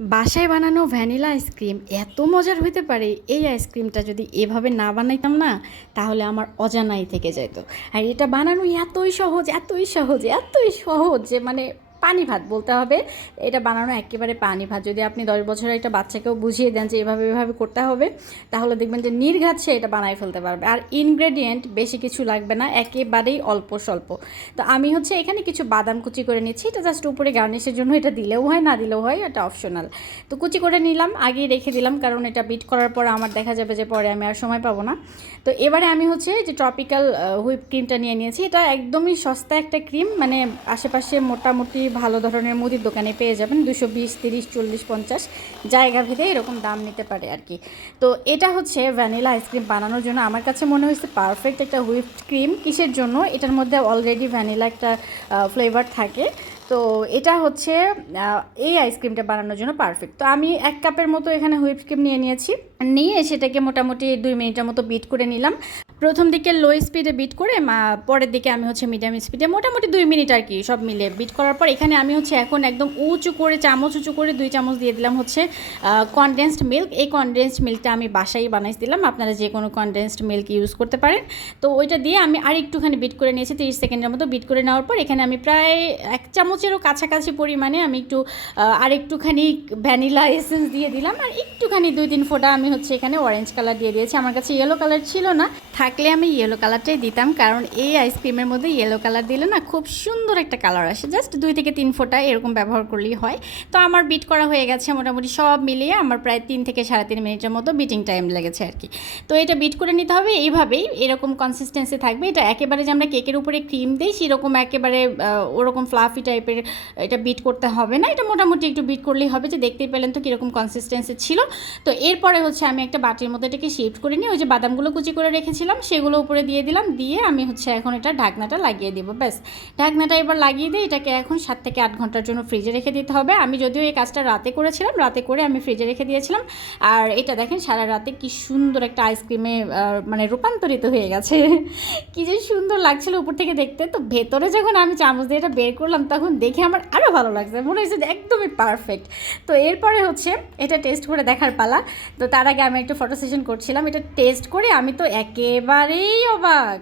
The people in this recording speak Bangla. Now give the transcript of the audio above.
বাসায় বানানো ভ্যানিলা আইসক্রিম এত মজার হতে পারে, এই আইসক্রিমটা যদি এভাবে না বানাইতাম না, তাহলে আমার অজানাই থেকে যেত আর এটা বানানো এতই সহজ এতই সহজ এতই সহজ যে মানে পানি ভাত বলতে হবে। এটা বানানো একেবারে পানি ভাত। যদি আপনি দশ বছরের একটা বাচ্চাকেও বুঝিয়ে দেন যে এভাবে এভাবে করতে হবে, তাহলে দেখবেন যে নির্ঘাত সে এটা বানাই ফেলতে পারবে। আর ইনগ্রেডিয়েন্ট বেশি কিছু লাগবে না, একেবারেই অল্প স্বল্প। তো আমি হচ্ছে এখানে কিছু বাদাম কুচি করে নিচ্ছি। এটা জাস্ট উপরে গার্নিশের জন্য এটা দিলেও হয়, না দিলেও হয়, এটা অপশনাল তো কুচি করে নিলাম, আগেই রেখে দিলাম, কারণ এটা বিট করার পর আমার দেখা যাবে যে পরে আমি আর সময় পাবো না। তো এবারে আমি হচ্ছে যে ট্রপিক্যাল হুইপ ক্রিমটা নিয়ে নিয়েছি। এটা একদমই সস্তা একটা ক্রিম মানে আশেপাশে মোটামুটি ভালো ধরনের মুদির দোকানে পেয়ে যাবেন দুশো বিশ, তিরিশ, চল্লিশ, পঞ্চাশ। জায়গা ভেদে এরকম দাম নিতে পারে আর কি। তো এটা হচ্ছে ভ্যানিলা আইসক্রিম বানানোর জন্য। আমার কাছে মনে হয়েছে পারফেক্ট একটা হুইপড ক্রিম কিসের জন্য? এটার মধ্যে অলরেডি ভ্যানিলা একটা ফ্লেভার থাকে। তো এটা হচ্ছে এই আইসক্রিমটা বানানোর জন্য পারফেক্ট তো আমি এক কাপের মতো এখানে হুইপ ক্রিম নিয়ে নিয়েছি। নিয়ে সেটাকে মোটামুটি দুই মিনিটের মতো বিট করে নিলাম। প্রথম দিকে লো স্পিডে বিট করে পরের দিকে আমি হচ্ছে মিডিয়াম স্পিডে মোটামুটি দুই মিনিট আর কি সব মিলে বিট করার পর এখানে আমি হচ্ছে এখন একদম উঁচু করে, চামচ উঁচু করে দুই চামচ দিয়ে দিলাম হচ্ছে কনডেন্সড মিল্ক এই কনডেন্সড মিল্কটা আমি বাসায় বানাই দিলাম। আপনারা যে কোনো কনডেন্সড মিল্ক ইউজ করতে পারেন। তো ওইটা দিয়ে আমি আর একটুখানি বিট করে নিয়েছি, তিরিশ সেকেন্ডের মতো বিট করে নেওয়ার পর এখানে আমি প্রায় এক চামচেরও কাছাকাছি পরিমাণে আমি একটু আর একটুখানি ভ্যানিলা এসেন্স দিয়ে দিলাম। আর একটুখানি দুই তিন ফোঁটা আমি হচ্ছে এখানে অরেঞ্জ কালার দিয়ে দিয়েছি। আমার কাছে ইয়েলো কালার ছিল না। থাকলে আমি ইয়েলো কালারটাই দিতাম, কারণ এই আইসক্রিমের মধ্যে ইয়েলো কালার দিলে না খুব সুন্দর একটা কালার আসে। জাস্ট দুই থেকে তিন ফোঁটা এরকম ব্যবহার করলেই হয়। তো আমার বিট করা হয়ে গেছে মোটামুটি সব মিলিয়ে আমার প্রায় তিন থেকে সাড়ে তিন মিনিটের মতো বিটিং টাইম লেগেছে আর কি। তো এটা বিট করে নিতে হবে, এইভাবেই এরকম কনসিস্টেন্সি থাকবে। এটা একেবারে যে আমরা কেকের উপরে ক্রিম দিই, সেরকম একেবারে ওরকম ফ্লাফি টাইপের এটা বিট করতে হবে না। এটা মোটামুটি একটু বিট করলেই হবে যে দেখতেই পেলেন তো কীরকম কনসিস্টেন্সি ছিল। তো এরপরে হচ্ছে আমি একটা বাটির মধ্যে এটাকে শিফট করে নিই ওই যে বাদামগুলো কুচি করে রেখেছিলাম সেগুলো উপরে দিয়ে দিলাম, দিয়ে আমি হচ্ছে এখন এটা ঢাকনাটা লাগিয়ে দিব, ব্যাস। ঢাকনাটা এবার লাগিয়ে দিয়ে এটাকে এখন সাত থেকে আট ঘণ্টার জন্য ফ্রিজে রেখে দিতে হবে। আমি যদিও এই কাজটা রাতে করেছিলাম, রাতে করে আমি ফ্রিজে রেখে দিয়েছিলাম। আর এটা দেখেন, সারা রাতে কি সুন্দর একটা আইসক্রিমে মানে রূপান্তরিত হয়ে গেছে। কি যে সুন্দর লাগছিল উপর থেকে দেখতে। তো ভেতরে যখন আমি চামচ দিয়ে এটা বের করলাম, তখন দেখে আমার আরও ভালো লাগছে। মনে হয়েছে একদমই পারফেক্ট তো এরপরে হচ্ছে এটা টেস্ট করে দেখার পালা। তো তার আগে আমি একটু ফটো সেশন করছিলাম। এটা টেস্ট করে আমি তো একেবারেই অবাক